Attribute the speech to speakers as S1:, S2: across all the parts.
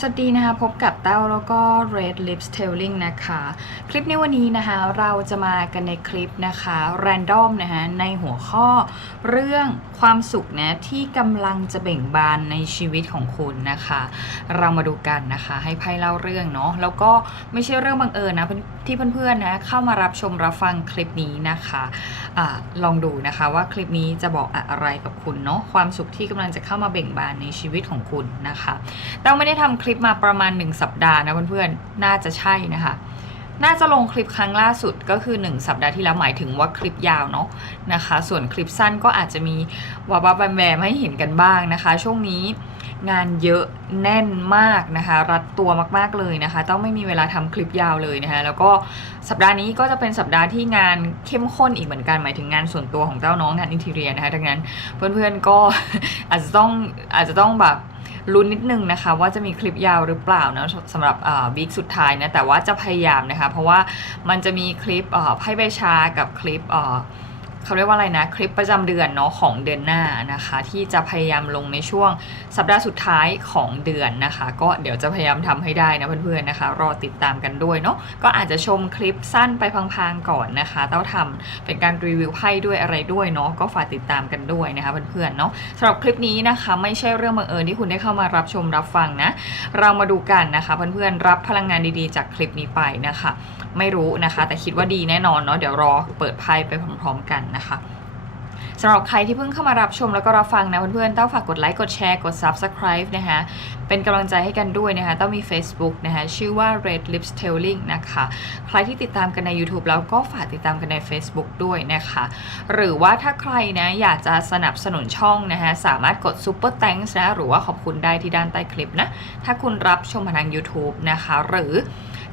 S1: สวัสดีนะคะ พบกับแต้วแล้วก็ Red Lips Telling นะคะ คลิปในวันนี้นะคะ เราจะมากันในคลิปนะคะ random นะคะในหัวข้อเรื่องความสุขนะที่กำลังจะเบ่งบานในชีวิตของคุณนะคะ เรามาดูกันนะคะ ให้ไพ่เล่าเรื่องเนาะแล้วก็ไม่ใช่เรื่องบังเอิญนะที่เพื่อนๆนะเข้ามารับชมรับฟังคลิปนี้นะคะอะลองดูนะคะว่าคลิปนี้จะบอกอะไรกับคุณเนาะความสุขที่กำลังจะเข้ามาเบ่งบานในชีวิตของคุณนะคะเราไม่ได้ทำลิปมาประมาณ 1 สัปดาห์นะเพื่อนๆ น่าจะใช่นะคะ น่าจะลงคลิปครั้งล่าสุดก็คือ 1 สัปดาห์ที่แล้วหมายถึงว่าคลิปยาวเนาะนะคะ ส่วนคลิปสั้นก็อาจจะมีวับวับแวมแวมให้เห็นกันบ้างนะคะ ช่วงนี้งานเยอะแน่นมากนะคะ รัดตัวมากๆเลยนะคะ ต้องไม่มีเวลาทำคลิปยาวเลยนะคะ แล้วก็สัปดาห์นี้ก็จะเป็นสัปดาห์ที่งานเข้มข้นอีกเหมือนกันหมายถึงงานส่วนตัวของเจ้าน้องงานอินทีเรียนะคะดังนั้นเพื่อนๆก็อาจจะต้องอาจจะต้องแบบ ลุ้นนิดนึงนะคะว่าจะมีคลิปยาวหรือเปล่านะสำหรับบิ๊กสุดท้ายนะแต่ว่าจะพยายามนะคะ เพราะว่ามันจะมีคลิปไพ่ใบชากับคลิป เขาเรียกว่าอะไรนะ คลิปประจำเดือนเนาะของเดือนหน้านะคะ ที่จะพยายามลงในช่วงสัปดาห์สุดท้ายของเดือนนะคะ ก็เดี๋ยวจะพยายามทำให้ได้นะเพื่อนๆนะคะ รอติดตามกันด้วยเนาะก็อาจจะชมคลิปสั้นไปพางๆก่อนนะคะ เต้าทำเป็นการรีวิวไพ่ด้วยอะไรด้วยเนาะก็ฝากติดตามกันด้วยนะคะเพื่อนๆเนาะสำหรับคลิปนี้นะคะไม่ใช่เรื่องบังเอิญที่คุณได้เข้ามารับชมรับฟังนะ เรามาดูกันนะคะเพื่อนๆรับพลังงานดีๆ จากคลิปนี้ไปนะคะ ไม่รู้นะคะ แต่คิดว่าดีแน่นอนเนาะเดี๋ยวรอเปิดไพ่ไปพร้อมๆกันนะคะสำหรับใครที่เพิ่งเข้ามารับชมแล้วก็รับฟังนะเพื่อนๆต้องฝากกดไลค์ กดแชร์ กด subscribe นะคะเป็นกำลังใจให้กันด้วยนะคะต้องมี Facebook นะคะชื่อว่า Red Lips Telling นะคะ ใครที่ติดตามกันใน YouTube แล้วก็ฝากติดตามกันใน Facebook ด้วยนะคะ หรือว่าถ้าใครนะอยากจะสนับสนุนช่องนะคะสามารถกด Super Thanks นะหรือว่าขอบคุณได้ที่ด้านใต้คลิปนะ ถ้าคุณรับชมผ่านทาง YouTube นะคะ หรือ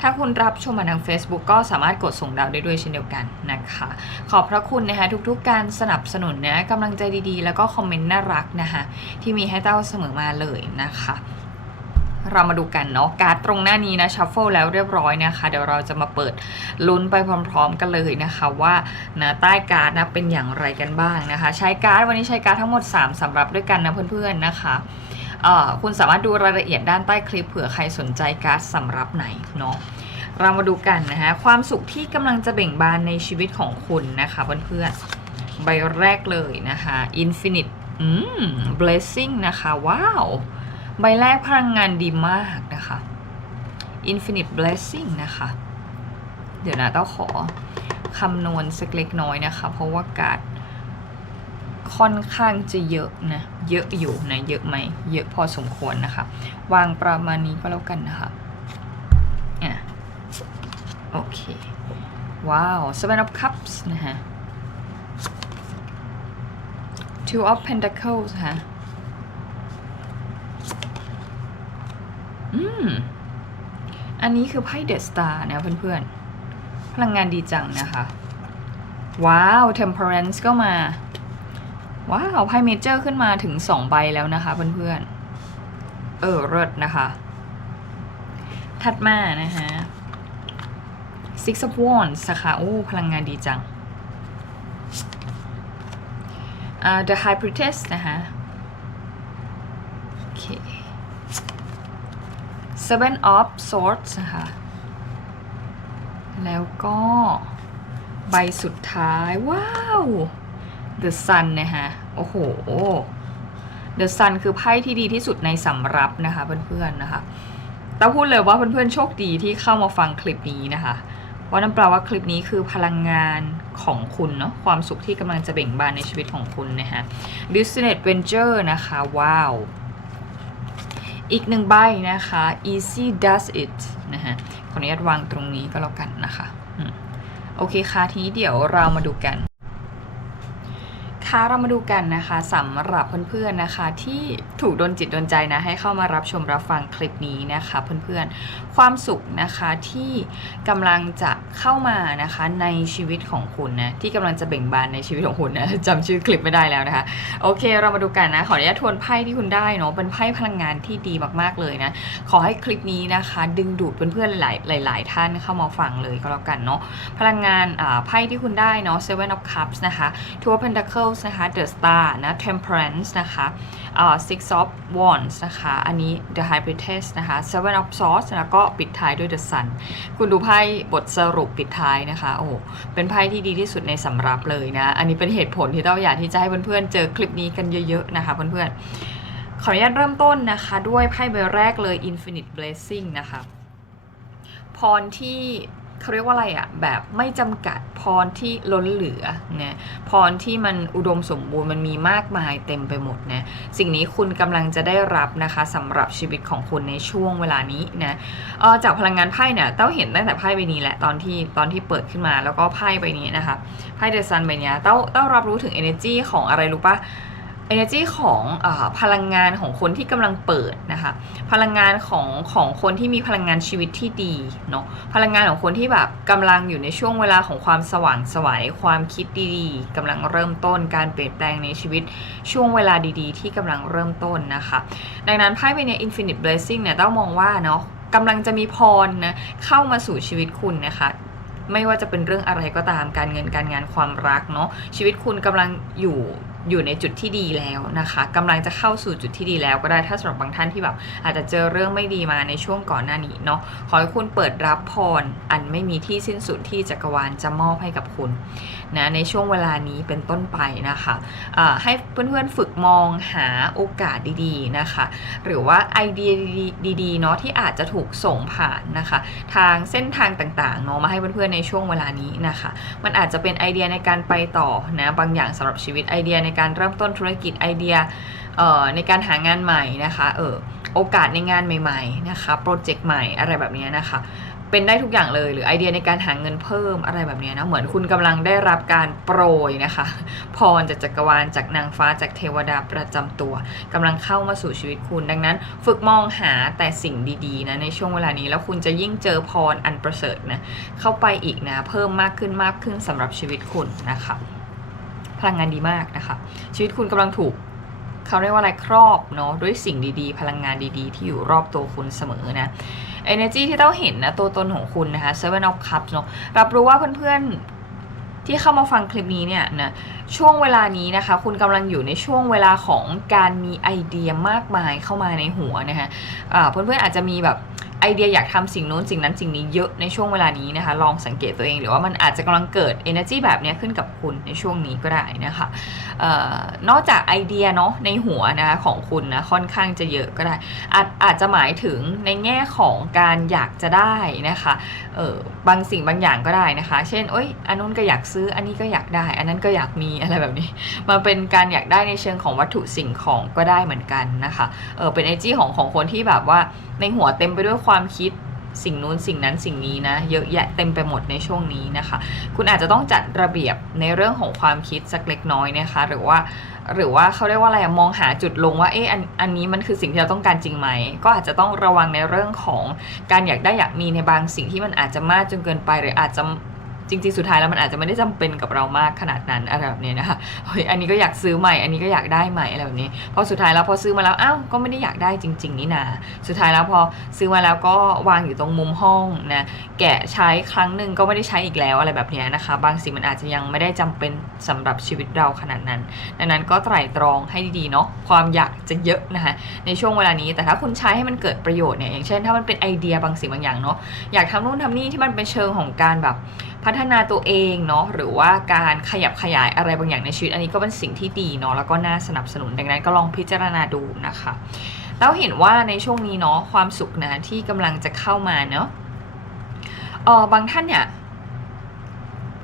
S1: ถ้าคุณรับชมผ่าทาง Facebook ก็สามารถกดส่งดาวได้ด้วยเช่นเดียวกันนะคะ ขอบพระคุณนะคะทุกๆการสนับสนุนนะกำลังใจดีๆ แล้วก็คอมเมนต์น่ารักนะคะที่มีให้เต้าเสมอมาเลยนะคะเรามาดูกันเนาะการ์ดตรงหน้านี้นะชัฟเฟิลแล้วเรียบร้อยนะคะ เดี๋ยวเราจะมาเปิดลุ้นไปพร้อม ๆ กันเลยนะคะว่านะใต้การ์ดนะเป็นอย่างไรกันบ้างนะคะ ใช้การ์ดวันนี้ใช้การ์ดทั้งหมด 3สำรับด้วยกันนะเพื่อนๆนะคะคุณสามารถดูรายละเอียดด้านใต้คลิปเผื่อใครสนใจการ์ดสำรับไหนเนาะ เรามาดูกันนะคะความสุขที่กำลังจะเบ่งบานในชีวิตของคุณนะคะเพื่อนๆใบแรกเลยนะคะ Infinite อืม blessing นะคะว้าว ใบแรกพลังงานดีมากนะคะ Infinite Blessing นะคะ เดี๋ยวนะต้องขอคำนวณสักเล็กน้อยนะคะ เพราะว่าการ์ดค่อนข้างจะเยอะนะ เยอะอยู่นะ เยอะไหม เยอะพอสมควรนะคะ วางประมาณนี้ก็แล้วกันนะคะอะ โอเค ว้าว Seven of Cups นะฮะ Two of Pentacles ฮะ อืม อันนี้คือไพ่เดอะสตาร์นะเพื่อนๆ พลังงานดีจังนะคะ ว้าว Temperance ก็มา ว้าว ไพ่เมเจอร์ขึ้นมาถึง2ใบแล้วนะคะเพื่อนๆ เออเลิศนะคะ ถัดมานะคะ Six of Wands นะคะโอ้พลังงานดีจังอ่า The High Priestess นะคะโอเค Seven of Swords นะคะแล้วก็ใบสุดท้าย ว้าว The Sun นะคะโอ้โห The Sun คือไพ่ที่ดีที่สุดในสำรับนะคะเพื่อนๆนะคะต้องพูดเลยว่าเพื่อนๆโชคดีที่เข้ามาฟังคลิปนี้นะคะ ว่านั่นแปลว่าคลิปนี้คือพลังงานของคุณเนาะความสุขที่กำลังจะเบ่งบานในชีวิตของคุณนะคะ Business Venture นะคะ ว้าว อีกหนึ่งใบนะคะ easy does it นะฮะขออนุญาตวางตรงนี้ก็แล้วกันนะคะโอเคค่ะ ทีนี้เดี๋ยวเรามาดูกัน ค่ะเรามาดูกันนะคะสำหรับเพื่อนๆนะคะ ที่ถูกโดนจิตโดนใจนะให้เข้ามารับชมรับฟังคลิปนี้นะคะเพื่อนๆความสุขนะคะที่กำลังจะเข้ามานะคะในชีวิตของคุณนะที่กำลังจะเบ่งบานในชีวิตของคุณนะจำชื่อคลิปไม่ได้แล้วนะคะโอเค เรามาดูกันนะขออนุญาตทวนไพ่ที่คุณได้เนาะเป็นไพ่พลังงานที่ดีมากๆเลยนะขอให้คลิปนี้นะคะ ดึงดูดเพื่อนๆหลาย ๆ หลาย ๆ ท่านเข้ามาฟังเลยก็แล้วกันเนาะพลังงานอ่าไพ่ที่คุณได้เนาะ Seven of Cups นะคะ Two of Pentacles นะคะ The Star นะ Temperance นะคะอ่า Six of Wands นะคะ อันนี้ The High Priestess นะคะ Seven of Swords แล้วก็ปิดท้ายด้วย The Sun คุณดูไพ่บทสรุปปิดท้ายนะคะ โอ้เป็นไพ่ที่ดีที่สุดในสำรับเลยนะ อันนี้เป็นเหตุผลที่เต้าอยากที่จะให้เพื่อนๆ เจอคลิปนี้กันเยอะๆ นะคะเพื่อนๆ ขออนุญาตเริ่มต้นนะคะ ด้วยไพ่ใบแรกเลย Infinite Blessing นะคะ พรที่ เขาเรียกว่าอะไรอะแบบไม่จำกัดพรที่ล้นเหลือนะพรที่มันอุดมสมบูรณ์มันมีมากมายเต็มไปหมดนะสิ่งนี้คุณกำลังจะได้รับนะคะสำหรับชีวิตของคุณในช่วงเวลานี้นะออจากพลังงานไพ่เนี่ยเต้าเห็นตั้งแต่ไพ่ใบนี้แหละตอนที่ตอนที่เปิดขึ้นมาแล้วก็ไพ่ใบนี้นะคะไพ่เดอะซันใบนี้เต้าเต้ารับรู้ถึง energy ของอะไรรู้ปะ energy ของอพลังงานของคนที่กำลังเปิดนะคะ พลังงานของของคนที่มีพลังงานชีวิตที่ดีเนาะ พลังงานของคนที่แบบกำลังอยู่ในช่วงเวลาของความสว่างสวัยความคิดดีๆกำลังเริ่มต้นการเปลี่ยนแปลงในชีวิตช่วงเวลาดีๆ ที่กำลังเริ่มต้นนะคะ ดังนั้นไพ่ใบเนี้ย infinite blessing เนี่ยต้องมองว่าเนาะกำลังจะมีพรนะเข้ามาสู่ชีวิตคุณนะคะไม่ว่าจะเป็นเรื่องอะไรก็ตามการเงินการงานความรักเนาะชีวิตคุณกำลังอยู่ อยู่ในจุดที่ดีแล้วนะคะกำลังจะเข้าสู่จุดที่ดีแล้วก็ได้ถ้าสำหรับบางท่านที่แบบอาจจะเจอเรื่องไม่ดีมาในช่วงก่อนหน้านี้เนาะขอให้คุณเปิดรับพรอันไม่มีที่สิ้นสุดที่จักรวาลจะมอบให้กับคุณนะในช่วงเวลานี้เป็นต้นไปนะคะอ่าให้เพื่อนๆฝึกมองหาโอกาสดีๆนะคะ หรือว่าไอเดียดีๆเนาะที่อาจจะถูกส่งผ่านนะคะ ทางเส้นทางต่างๆเนาะมาให้เพื่อนๆในช่วงเวลานี้นะคะ มันอาจจะเป็นไอเดียในการไปต่อนะบางอย่างสำหรับชีวิตไอเดียในการเริ่มต้นธุรกิจไอเดียในการหางานใหม่นะคะเออโอกาสในงานใหม่ๆนะคะโปรเจกต์ใหม่อะไรแบบนี้นะคะเป็นได้ทุกอย่างเลยหรือไอเดียในการหาเงินเพิ่มอะไรแบบนี้นะเหมือนคุณกำลังได้รับการโปรยนะคะ พรจากจักรวาลจากนางฟ้าจากเทวดาประจำตัวกำลังเข้ามาสู่ชีวิตคุณ ดังนั้น ฝึกมองหาแต่สิ่งดีๆนะในช่วงเวลานี้แล้วคุณจะยิ่งเจอพรอันประเสริฐนะเข้าไปอีกนะเพิ่มมากขึ้นมากขึ้นสำหรับชีวิตคุณนะคะ พลังงานดีมากนะคะ ชีวิตคุณกำลังถูกเขาเรียกว่าอะไรครอบเนาะด้วยสิ่งดีๆ พลังงานดีๆ ที่อยู่รอบตัวคุณเสมอนะ energy ที่เราเห็นนะตัวตนของคุณนะคะ seven of cups เนาะรับรู้ว่าเพื่อนๆที่เข้ามาฟังคลิปนี้เนี่ยนะช่วงเวลานี้นะคะ คุณกำลังอยู่ในช่วงเวลาของการมีไอเดียมากมายเข้ามาในหัวนะคะอ่าเพื่อนๆอาจจะมีแบบ ไอเดียอยากทำสิ่งโน้นสิ่งนั้นสิ่งนี้เยอะในช่วงเวลานี้นะคะ ลองสังเกตตัวเองหรือว่ามันอาจจะกำลังเกิด energy แบบนี้ขึ้นกับคุณในช่วงนี้ก็ได้นะคะออนอกจากไอเดียเนาะในหัวนะคะของคุณนะค่อนข้างจะเยอะก็ได้อาจอาจจะหมายถึงในแง่ของการอยากจะได้นะคะเออบางสิ่งบางอย่างก็ได้นะคะ เช่นเอ้ยอันนู้นก็อยากซื้ออันนี้ก็อยากได้ อันนั้นก็อยากมีอะไรแบบนี้มันเป็นการอยากได้ในเชิงของวัตถุสิ่งของก็ได้เหมือนกันนะคะเออเป็นไอจีของของคนที่แบบว่าในหัวเต็มไปด้วยความความคิดสิ่งนู้นสิ่งนั้นสิ่งนี้นะ เยอะแยะเต็มไปหมดในช่วงนี้นะคะ คุณอาจจะต้องจัดระเบียบในเรื่องของความคิดสักเล็กน้อยนะคะ หรือว่าหรือว่าเขาเรียกว่าอะไรมองหาจุดลงว่าเอออันอันนี้มันคือสิ่งที่เราต้องการจริงไหม ก็อาจจะต้องระวังในเรื่องของการอยากได้อยากมีในบางสิ่งที่มันอาจจะมากจนเกินไป หรืออาจจะ จริงๆ สุดท้ายแล้วมันอาจจะไม่ได้จำเป็นกับเรามากขนาดนั้นอะไรแบบนี้นะคะเฮ้ยอันนี้ก็อยากซื้อใหม่ อันนี้ก็อยากได้ใหม่อะไรแบบนี้ พอสุดท้ายแล้วพอซื้อมาแล้วอ้าวก็ไม่ได้อยากได้จริง ๆ นี่นาสุดท้ายแล้วพอซื้อมาแล้วก็วางอยู่ตรงมุมห้องนะแกะใช้ครั้งหนึ่งก็ไม่ได้ใช้อีกแล้วอะไรแบบนี้นะคะ บางสิ่งมันอาจจะยังไม่ได้จำเป็นสำหรับชีวิตเราขนาดนั้น ดังนั้นก็ไตร่ตรองให้ดีๆเนาะความอยากจะเยอะนะคะในช่วงเวลานี้แต่ถ้าคุณใช้ให้มันเกิดประโยชน์เนี่ยอย่างเช่น ถ้ามันเป็นไอเดียบางสิ่งบางอย่างเนาะอยากทำนู่นทำนี่ที่มันเป็นเชิงของการแบบพัฒนาตัวเองเนาะหรือว่าการขยับขยายอะไรบางอย่างในชีวิต อันนี้ก็เป็นสิ่งที่ดีเนาะแล้วก็น่าสนับสนุนดังนั้นก็ลองพิจารณาดูนะคะ แล้วเห็นว่าในช่วงนี้เนาะความสุขนะที่กำลังจะเข้ามาเนาะเออบางท่านเนี่ย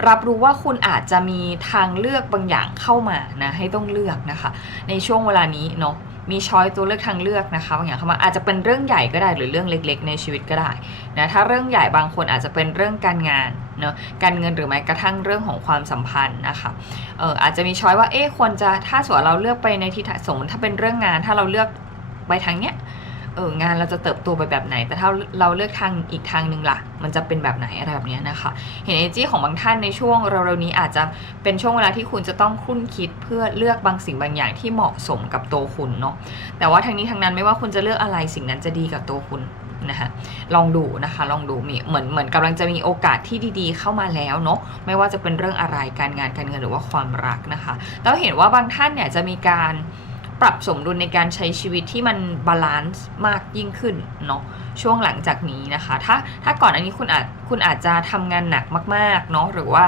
S1: รับรู้ว่าคุณอาจจะมีทางเลือกบางอย่างเข้ามานะให้ต้องเลือกนะคะ ในช่วงเวลานี้เนาะ มีช้อยตัวเลือกทางเลือกนะคะบางอย่างเข้ามาอาจจะเป็นเรื่องใหญ่ก็ได้หรือเรื่องเล็ก ๆ ในชีวิตก็ได้นะถ้าเรื่องใหญ่บางคนอาจจะเป็นเรื่องการงานเนาะการเงินหรือแม้กระทั่งเรื่องของความสัมพันธ์นะคะเอออาจจะมีช้อยว่าเอ๊ะควรจะถ้าสมมติเราเลือกไปในทิศทางสมมติถ้าเป็นเรื่องงานถ้าเราเลือกไปทางเนี้ย อองานเราจะเติบโตไปแบบไหน แต่ถ้าเราเลือกทางอีกทางหนึ่งล่ะ มันจะเป็นแบบไหนอะไรแบบนี้นะคะ เห็นเอจี้ของบางท่านในช่วงเร็วๆนี้อาจจะเป็นช่วงเวลาที่คุณจะต้องคุ้นคิดเพื่อเลือกบางสิ่งบางอย่างที่เหมาะสมกับตัวคุณเนาะแต่ว่าทั้งนี้ทั้งนั้นไม่ว่าคุณจะเลือกอะไรสิ่งนั้นจะดีกับตัวคุณนะคะลองดูนะคะลองดูมีเหมือนเหมือนกำลังจะมีโอกาสที่ดีๆ เข้ามาแล้วเนาะไม่ว่าจะเป็นเรื่องอะไรการงานการเงินหรือว่าความรักนะคะแล้วเห็นว่าบางท่านเนี่ยจะมีการ ปรับสมดุลในการใช้ชีวิตที่มันบาลานซ์มากยิ่งขึ้นเนาะช่วงหลังจากนี้นะคะ ถ้าถ้าก่อนอันนี้คุณอาจคุณอาจจะทำงานหนักมากๆเนาะหรือว่า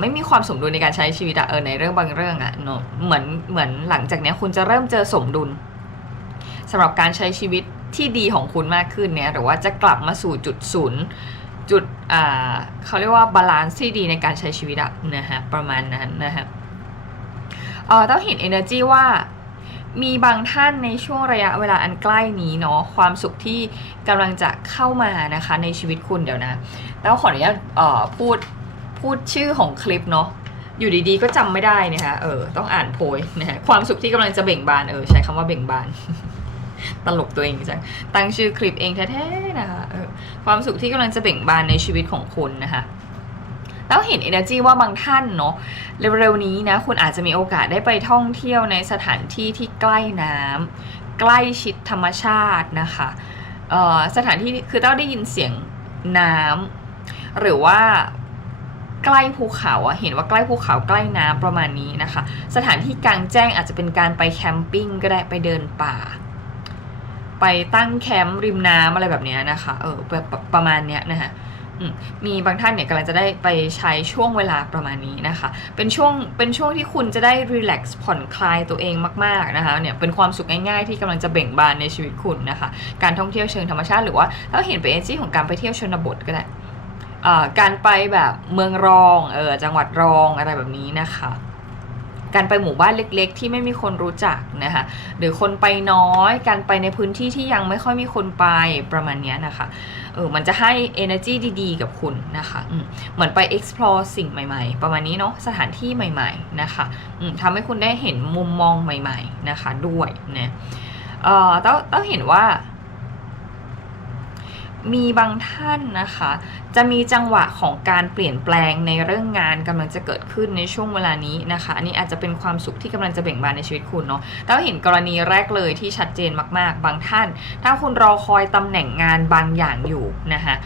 S1: ไม่มีความสมดุลในการใช้ชีวิตอะเออในเรื่องบางเรื่องอะเนอะเหมือนเหมือนหลังจากนี้คุณจะเริ่มเจอสมดุลสำหรับการใช้ชีวิตที่ดีของคุณมากขึ้นเนี่ยหรือว่าจะกลับมาสู่จุดศูนย์จุดเขาเรียกว่าบาลานซ์ที่ดีในการใช้ชีวิตอะนะฮะประมาณนั้นนะฮะ เออต้องเห็น energy ว่ามีบางท่านในช่วงระยะเวลาอันใกล้นี้เนาะความสุขที่กำลังจะเข้ามานะคะในชีวิตคุณเดี๋ยวนะแล้วขออนุญาตเอ่อพูดพูดชื่อของคลิปเนาะอยู่ดีๆก็จำไม่ได้นะคะเออต้องอ่านโพยนะฮะความสุขที่กำลังจะเบ่งบานเออใช้คำว่าเบ่งบาน ตลกตัวเองจังตั้งชื่อคลิปเองแท้ๆนะคะเออความสุขที่กำลังจะเบ่งบานในชีวิตของคุณนะคะ แล้วเห็น energy ว่าบางท่านเนาะเร็วๆนี้นะคุณอาจจะมีโอกาสได้ไปท่องเที่ยวในสถานที่ที่ใกล้น้ำใกล้ชิดธรรมชาตินะคะสถานที่คือเต้าได้ยินเสียงน้ำหรือว่าใกล้ภูเขาอะเห็นว่าใกล้ภูเขาใกล้น้ำประมาณนี้นะคะ สถานที่กลางแจ้งอาจจะเป็นการไปแคมปิ้งก็ได้ไปเดินป่า ไปตั้งแคมป์ริมน้ำอะไรแบบนี้นะคะเออแบบประมาณเนี้ยนะคะ มีบางท่านเนี่ยกำลังจะได้ไปใช้ช่วงเวลาประมาณนี้นะคะ เป็นช่วงเป็นช่วงที่คุณจะได้รีแลกซ์ผ่อนคลายตัวเองมากๆนะคะเนี่ยเป็นความสุขง่ายๆที่กำลังจะเบ่งบานในชีวิตคุณนะคะ การท่องเที่ยวเชิงธรรมชาติหรือว่าถ้าเห็นเป็นเอเจของการไปเที่ยวชนบทก็ได้การไปแบบเมืองรองเออจังหวัดรองอะไรแบบนี้นะคะ การไปหมู่บ้านเล็ก ๆ ที่ไม่มีคนรู้จักนะคะหรือคนไปน้อยการไปในพื้นที่ที่ยังไม่ค่อยมีคนไปประมาณนี้นะคะเออมันจะให้ energy ดีๆ กับคุณนะคะเหมือนไป explore สิ่งใหม่ ๆ ประมาณนี้เนาะสถานที่ใหม่ ๆนะคะทำให้คุณได้เห็นมุมมองใหม่ ๆ นะคะด้วยนะเออต้องต้องเห็นว่า มีบางท่านนะคะ จะมีจังหวะของการเปลี่ยนแปลงในเรื่องงานกำลังจะเกิดขึ้นในช่วงเวลานี้นะคะอันนี้อาจจะเป็นความสุขที่กำลังจะเบ่งบานในชีวิตคุณเนาะแต่ว่าเห็นกรณีแรกเลยที่ชัดเจนมาก ๆ บางท่าน ถ้าคุณรอคอยตำแหน่งงานบางอย่างอยู่นะคะ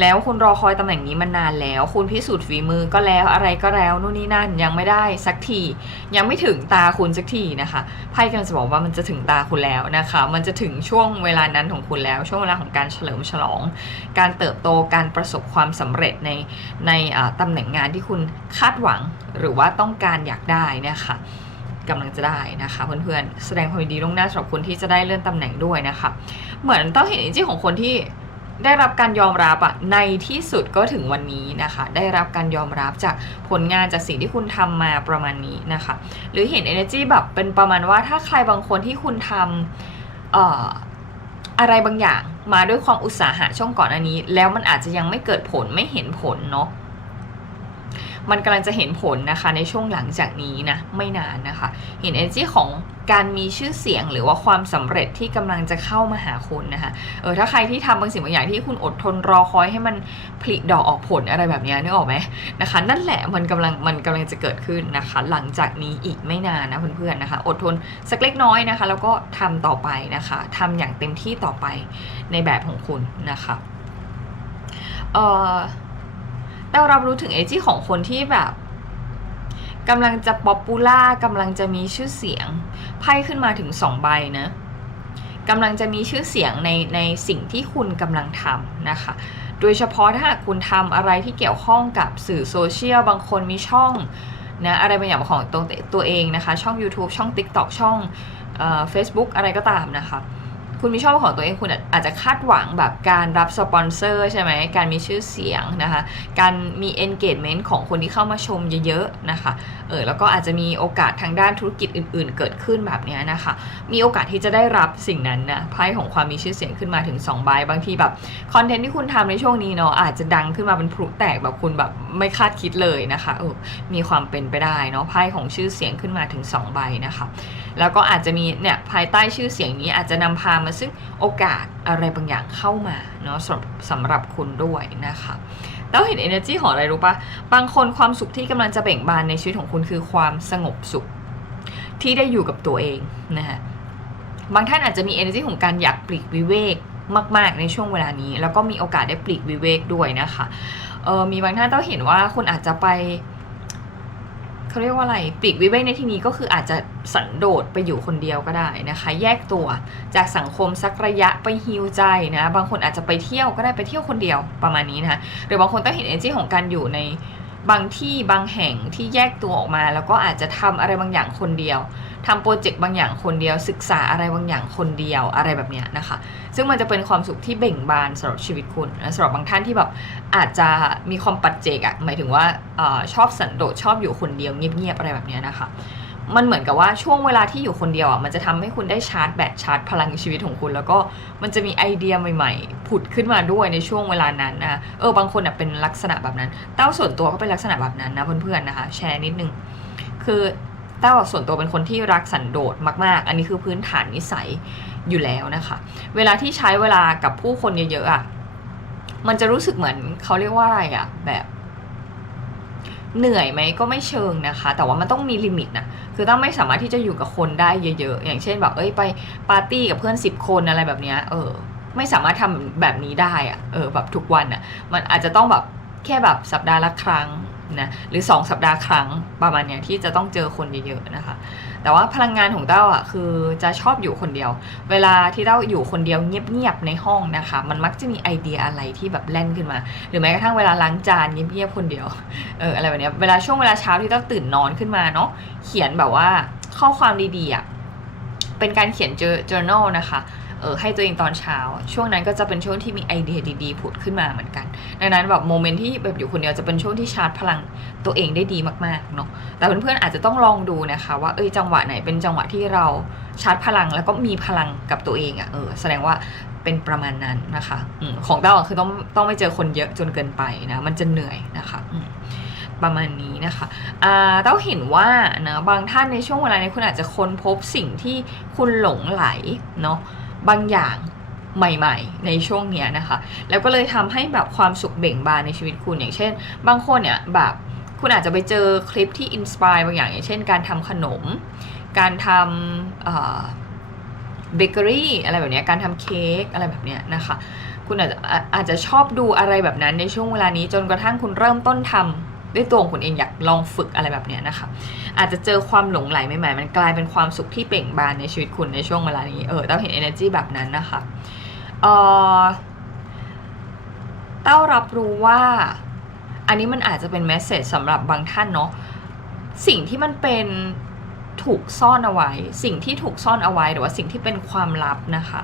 S1: แล้วคุณรอคอยตำแหน่งนี้มานานแล้ว คุณพิสูจน์ฝีมือก็แล้วอะไรก็แล้วนู่นนี่นั่นยังไม่ได้สักทียังไม่ถึงตาคุณสักทีนะคะไพ่กำลังจะบอกว่ามันจะถึงตาคุณแล้วนะคะ มันจะถึงช่วงเวลานั้นของคุณแล้ว ช่วงเวลาของการเฉลิมฉลอง การเติบโตการประสบความสำเร็จในในตำแหน่งงานที่คุณคาดหวังหรือว่าต้องการอยากได้นี่ยค่ะกำลังจะได้นะคะเพื่อนๆแสดงความดีล่วงหน้าสำหรับคนที่จะได้เลื่อนตำแหน่งด้วยนะคะ เหมือนต้องเห็นจริงของคนที่ ได้รับการยอมรับอะในที่สุดก็ถึงวันนี้นะคะ ได้รับการยอมรับจากผลงานจากสิ่งที่คุณทำมาประมาณนี้นะคะ หรือเห็น energy แบบเป็นประมาณว่าถ้าใครบางคนที่คุณทำเอ่ออะไรบางอย่างมาด้วยความอุตสาหะช่วงก่อนอันนี้ แล้วมันอาจจะยังไม่เกิดผลไม่เห็นผลเนาะ มันกำลังจะเห็นผลนะคะในช่วงหลังจากนี้นะไม่นานนะคะ เห็น energy ของการมีชื่อเสียงหรือว่าความสำเร็จที่กำลังจะเข้ามาหาคุณนะคะเออถ้าใครที่ทำบางสิ่งบางอย่างที่คุณอดทนรอคอยให้มันผลิดอกออกผลอะไรแบบนี้นึกออกไหมนะคะ นั่นแหละมันกำลังมันกำลังจะเกิดขึ้นนะคะ หลังจากนี้อีกไม่นานนะเพื่อนๆนะคะ อดทนสักเล็กน้อยนะคะ แล้วก็ทำต่อไปนะคะทำอย่างเต็มที่ต่อไปในแบบของคุณนะคะเออ แต่เรารู้ถึงเอจี้ของคนที่แบบกำลังจะป๊อปปูล่ากำลังจะมีชื่อเสียง ไพ่ขึ้นมาถึงสองใบนะกำลังจะมีชื่อเสียงในในสิ่งที่คุณกำลังทำนะคะ โดยเฉพาะถ้าหากคุณทำอะไรที่เกี่ยวข้องกับสื่อโซเชียล บางคนมีช่องนะอะไรบางอย่างของตัวตัวเองนะคะ ช่อง YouTube ช่อง TikTok ช่องเอ่อ Facebook อะไรก็ตามนะคะ คุณมีช่องของตัวเองคุณอาจจะคาดหวังแบบการรับสปอนเซอร์ใช่ไหมการมีชื่อเสียงนะคะ การมี engagement ของคนที่เข้ามาชมเยอะๆนะคะเออแล้วก็อาจจะมีโอกาสทางด้านธุรกิจอื่นๆ เกิดขึ้นแบบนี้นะคะ มีโอกาสที่จะได้รับสิ่งนั้นนะไพ่ของความมีชื่อเสียงขึ้นมาถึง2ใบบางทีแบบคอนเทนต์ที่คุณทำในช่วงนี้เนาะอาจจะดังขึ้นมาเป็นพลุแตกแบบคุณแบบไม่คาดคิดเลยนะคะเออมีความเป็นไปได้เนาะไพ่ของชื่อเสียงขึ้นมาถึง2ใบนะคะแล้วก็อาจจะมีเนี่ยภายใต้ชื่อเสียงนี้อาจจะนำพามาซึ่งโอกาสอะไรบางอย่างเข้ามาเนาะสำหรับสำหรับคุณด้วยนะคะแล้วเห็น energy ของอะไรรู้ปะบางคนความสุขที่กำลังจะเบ่งบานในชีวิตของคุณคือความสงบสุข ที่ได้อยู่กับตัวเองนะฮะบางท่านอาจจะมี energy ของการอยากปลีกวิเวกมาก ๆ ในช่วงเวลานี้ แล้วก็มีโอกาสได้ปลีกวิเวกด้วยนะคะเออมีบางท่านต้องเห็นว่าคุณอาจจะไป เขาเรียกว่าอะไรปลีกวิเวกในที่นี้ก็คืออาจจะสันโดษไปอยู่คนเดียวก็ได้นะคะ แยกตัวจากสังคมสักระยะไปฮิวใจนะ บางคนอาจจะไปเที่ยวก็ได้ไปเที่ยวคนเดียวประมาณนี้นะคะหรือบางคนต้องเห็นเอนจิของการอยู่ใน บางที่บางแห่งที่แยกตัวออกมา แล้วก็อาจจะทำอะไรบางอย่างคนเดียวทำโปรเจกต์บางอย่างคนเดียว ศึกษาอะไรบางอย่างคนเดียวอะไรแบบเนี้ยนะคะ ซึ่งมันจะเป็นความสุขที่เบ่งบานสำหรับชีวิตคุณสำหรับบางท่านที่แบบอาจจะมีความปัจเจกอะหมายถึงว่าออชอบสันโดษชอบอยู่คนเดียวเงียบๆอะไรแบบเนี้ยนะคะ มันเหมือนกับว่าช่วงเวลาที่อยู่คนเดียวอะมันจะทำให้คุณได้ชาร์จแบตชาร์จพลังชีวิตของคุณ แล้วก็มันจะมีไอเดียใหม่ๆ ผุดขึ้นมาด้วยในช่วงเวลานั้นนะเออบางคนอะเป็นลักษณะแบบนั้น เต้าส่วนตัวก็เป็นลักษณะแบบนั้นนะเพื่อนๆนะคะ แชร์นิดนึง คือเต้าส่วนตัวเป็นคนที่รักสันโดษมากๆ อันนี้คือพื้นฐานนิสัยอยู่แล้วนะคะ เวลาที่ใช้เวลากับผู้คนเยอะๆอะมันจะรู้สึกเหมือนเขาเรียกว่าอะไรอะแบบ เหนื่อยไหมก็ไม่เชิงนะคะ แต่ว่ามันต้องมีลิมิตนะคือต้องไม่สามารถที่จะอยู่กับคนได้เยอะ ๆ อย่างเช่นแบบเอ้ยไปปาร์ตี้กับเพื่อนสิบคนอะไรแบบเนี้ยเออ ไม่สามารถทำแบบนี้ได้อะเออแบบทุกวันอะมันอาจจะต้องแบบแค่แบบสัปดาห์ละครั้งนะหรือ 2 สัปดาห์ครั้งประมาณเนี้ยที่จะต้องเจอคนเยอะๆนะคะ แต่ว่าพลังงานของเต้าอะคือจะชอบอยู่คนเดียว เวลาที่เต้าอยู่คนเดียวเงียบๆในห้องนะคะ มันมักจะมีไอเดียอะไรที่แบบแล่นขึ้นมา หรือแม้กระทั่งเวลาล้างจานเงียบๆคนเดียวเอออะไรแบบเนี้ยเวลาช่วงเวลาเช้าที่เต้าตื่นนอนขึ้นมาเนาะเขียนแบบว่าข้อความดีๆอะเป็นการเขียนเจอ journal นะคะ ให้ตัวเองตอนเช้า ช่วงนั้นก็จะเป็นช่วงที่มีไอเดียดีๆผุดขึ้นมาเหมือนกัน ดังนั้นแบบโมเมนต์ที่แบบอยู่คนเดียวจะเป็นช่วงที่ชาร์จพลังตัวเองได้ดีมากๆเนาะแต่เพื่อนๆอาจจะต้องลองดูนะคะ ว่าเอ้ยจังหวะไหนเป็นจังหวะที่เราชาร์จพลังแล้วก็มีพลังกับตัวเองอะ่ะเออแสดงว่าเป็นประมาณนั้นนะคะอของเต้าคือต้องต้องไม่เจอคนเยอะจนเกินไปนะมันจะเหนื่อยนะคะประมาณนี้นะคะเต้าเห็นว่านะบางท่านในช่วงเวลานี้คุณอาจจะค้นพบสิ่งที่คุณหลงไหลเนาะ บางอย่างใหม่ๆ ในช่วงเนี้ยนะคะ แล้วก็เลยทำให้แบบความสุขเบ่งบานในชีวิตคุณอย่างเช่น บางคนเนี่ยแบบคุณอาจจะไปเจอคลิปที่อินสปายบางอย่าง อย่างเช่น การทำขนม การทำเบเกอรี่อะไรแบบนี้การทำเค้กอะไรแบบนี้นะคะ คุณอาจจะอาจจะชอบดูอะไรแบบนั้นในช่วงเวลานี้จนกระทั่งคุณเริ่มต้นทำ ด้วยตัวของคุณเองอยากลองฝึกอะไรแบบเนี้ยนะคะ อาจจะเจอความหลงไหลใหม่ๆมันกลายเป็นความสุขที่เปล่งบานในชีวิตคุณในช่วงเวลานี้เออต้องเห็น energy แบบนั้นนะคะเออเต้ารับรู้ว่า อันนี้มันอาจจะเป็นแมสเซจสำหรับบางท่านเนาะสิ่งที่มันเป็นถูกซ่อนเอาไว้ สิ่งที่ถูกซ่อนเอาไว้หรือว่าสิ่งที่เป็นความลับนะคะ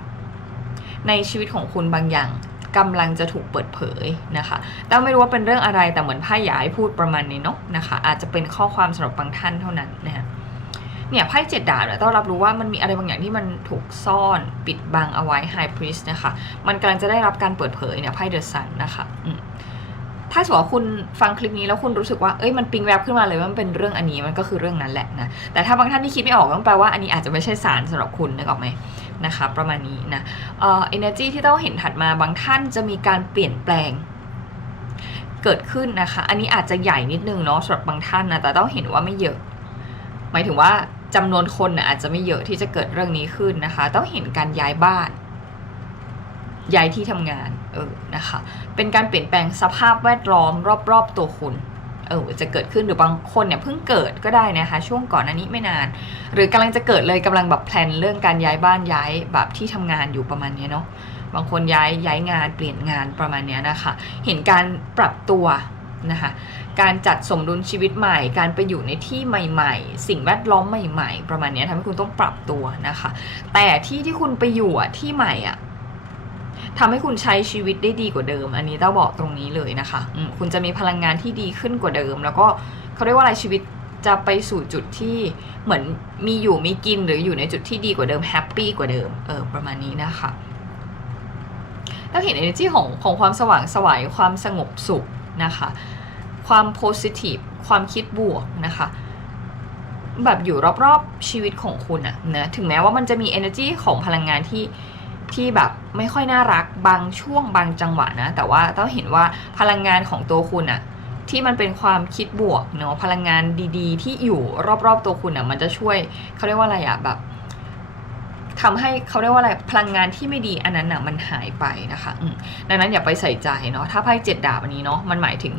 S1: ในชีวิตของคุณบางอย่าง กำลังจะถูกเปิดเผยนะคะแต่ไม่รู้ว่าเป็นเรื่องอะไรแต่เหมือนไพ่อยากให้พูดประมาณนี้เนาะนะคะ อาจจะเป็นข้อความสำหรับบางท่านเท่านั้นนะคะเนี่ยไพ่เจ็ดดาบเนี่ยต้องรับรู้ว่ามันมีอะไรบางอย่างที่มันถูกซ่อนปิดบังเอาไว้ High Priest นะคะ มันกำลังจะได้รับการเปิดเผยเนี่ยไพ่เดอะซันนะคะถ้าสมมติว่าคุณฟังคลิปนี้แล้วคุณรู้สึกว่าเอ้ยมันปิงแวบขึ้นมาเลยว่ามันเป็นเรื่องอันนี้มันก็คือเรื่องนั้นแหละนะแต่ถ้าบางท่านที่คิดไม่ออกก็แปลว่าอันนี้อาจจะไม่ใช่สารสำหรับคุณนึกออกไหม นะคะประมาณนี้นะเอ่อ energy ที่ต้องเห็นถัดมาบางท่านจะมีการเปลี่ยนแปลงเกิดขึ้นนะคะ อันนี้อาจจะใหญ่นิดนึงเนาะสำหรับบางท่านนะแต่ต้องเห็นว่าไม่เยอะ หมายถึงว่าจำนวนคนนะอาจจะไม่เยอะที่จะเกิดเรื่องนี้ขึ้นนะคะ ต้องเห็นการย้ายบ้าน ย้ายที่ทำงานเออนะคะ เป็นการเปลี่ยนแปลงสภาพแวดล้อมรอบๆตัวคุณ เออจะเกิดขึ้นหรือบางคนเนี่ยเพิ่งเกิดก็ได้นะคะ ช่วงก่อนอันนี้ไม่นาน หรือกำลังจะเกิดเลยกำลังแบบแพลนเรื่องการย้ายบ้านย้ายแบบที่ทำงานอยู่ประมาณนี้เนาะบางคนย้ายย้ายงานเปลี่ยนงานประมาณนี้นะคะ เห็นการปรับตัวนะคะการจัดสมดุลชีวิตใหม่ การไปอยู่ในที่ใหม่ ๆ สิ่งแวดล้อมใหม่ ๆ ประมาณนี้ทำให้คุณต้องปรับตัวนะคะ แต่ที่ที่คุณไปอยู่ที่ใหม่อะ ทำให้คุณใช้ชีวิตได้ดีกว่าเดิม อันนี้ต้องบอกตรงนี้เลยนะคะคุณจะมีพลังงานที่ดีขึ้นกว่าเดิม แล้วก็เขาเรียกว่าอะไรชีวิตจะไปสู่จุดที่เหมือนมีอยู่มีกินหรืออยู่ในจุดที่ดีกว่าเดิมแฮปปี้กว่าเดิมเออประมาณนี้นะคะแล้วเห็น energy ของของความสว่างสวัยความสงบสุขนะคะ ความ positive ความคิดบวกนะคะแบบอยู่รอบๆชีวิตของคุณอะนะถึงแม้ว่ามันจะมี energy ของพลังงานที่ ที่แบบไม่ค่อยน่ารักบางช่วงบางจังหวะนะ แต่ว่าต้องเห็นว่าพลังงานของตัวคุณอะที่มันเป็นความคิดบวกเนาะพลังงานดีๆ ที่อยู่รอบๆตัวคุณอะมันจะช่วยเขาเรียกว่าอะไรอะแบบทำให้เขาเรียกว่าอะไรพลังงานที่ไม่ดีอันนั้นน่ะมันหายไปนะคะดังนั้นอย่าไปใส่ใจเนาะถ้าไพ่เจ็ดดาบอันนี้เนาะมันหมายถึง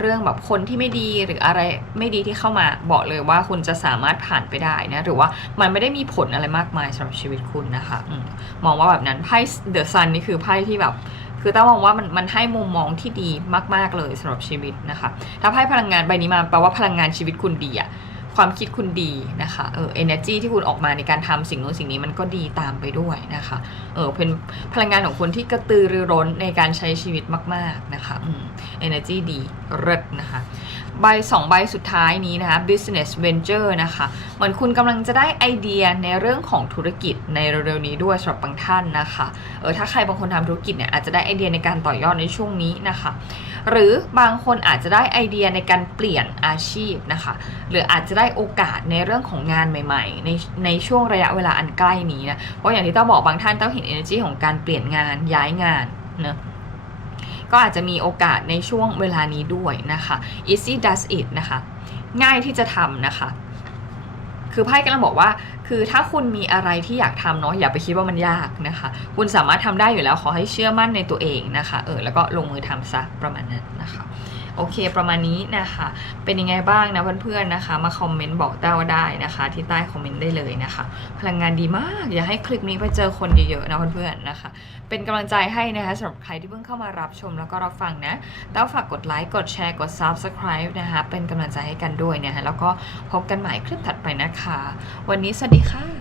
S1: เรื่องแบบคนที่ไม่ดีหรืออะไรไม่ดีที่เข้ามาบอกเลยว่าคุณจะสามารถผ่านไปได้นะหรือว่ามันไม่ได้มีผลอะไรมากมายสำหรับชีวิตคุณนะคะอมมองว่าแบบนั้นไพ่เดอะซันนี่คือไพ่ที่แบบคือต้ามองว่ามันมันให้มุมมองที่ดีมาก ๆ เลยสำหรับชีวิตนะคะ ถ้าไพ่พลังงานใบนี้มาแปลว่าพลังงานชีวิตคุณดีอะ ความคิดคุณดีนะคะเออ energy ที่คุณออกมาในการทำสิ่งนู้นสิ่งนี้มันก็ดีตามไปด้วยนะคะเออเป็นพลังงานของคนที่กระตือรือร้นในการใช้ชีวิตมาก ๆนะคะอืม energy ดีเลิศนะคะใบสองใบสุดท้ายนี้นะคะ business venture นะคะเหมือนคุณกำลังจะได้ไอเดียในเรื่องของธุรกิจในเร็วๆนี้ด้วยสำหรับบางท่านนะคะเออถ้าใครบางคนทำธุรกิจเนี่ยอาจจะได้ไอเดียในการต่อยอดในช่วงนี้นะคะ หรือบางคนอาจจะได้ไอเดียในการเปลี่ยนอาชีพนะคะ หรืออาจจะได้โอกาสในเรื่องของงานใหม่ ๆ ในในช่วงระยะเวลาอันใกล้นี้นะ เพราะอย่างที่ต้าบอกบางท่านต้องเห็น energy ของการเปลี่ยนงานย้ายงานเนะก็อาจจะมีโอกาสในช่วงเวลานี้ด้วยนะคะ easy does it นะคะ ง่ายที่จะทำนะคะ คือไพ่กำลังบอกว่า คือถ้าคุณมีอะไรที่อยากทำเนาะอย่าไปคิดว่ามันยากนะคะ คุณสามารถทำได้อยู่แล้วขอให้เชื่อมั่นในตัวเองนะคะ เออแล้วก็ลงมือทำซะประมาณนั้นนะคะ โอเค ประมาณนี้นะคะ เป็นยังไงบ้างนะเพื่อนๆนะคะ มาคอมเมนต์บอกเต้าได้นะคะ ที่ใต้คอมเมนต์ได้เลยนะคะ พลังงานดีมาก อย่าให้คลิปนี้ไปเจอคนเยอะๆนะเพื่อนๆนะคะ เป็นกำลังใจให้นะคะสำหรับใครที่เพิ่งเข้ามารับชมแล้วก็รับฟังนะเต้าฝากกดไลค์กดแชร์กด Subscribe นะคะ เป็นกำลังใจให้กันด้วยนะคะแล้วก็พบกันใหม่คลิปถัดไปนะคะ วันนี้สวัสดีค่ะ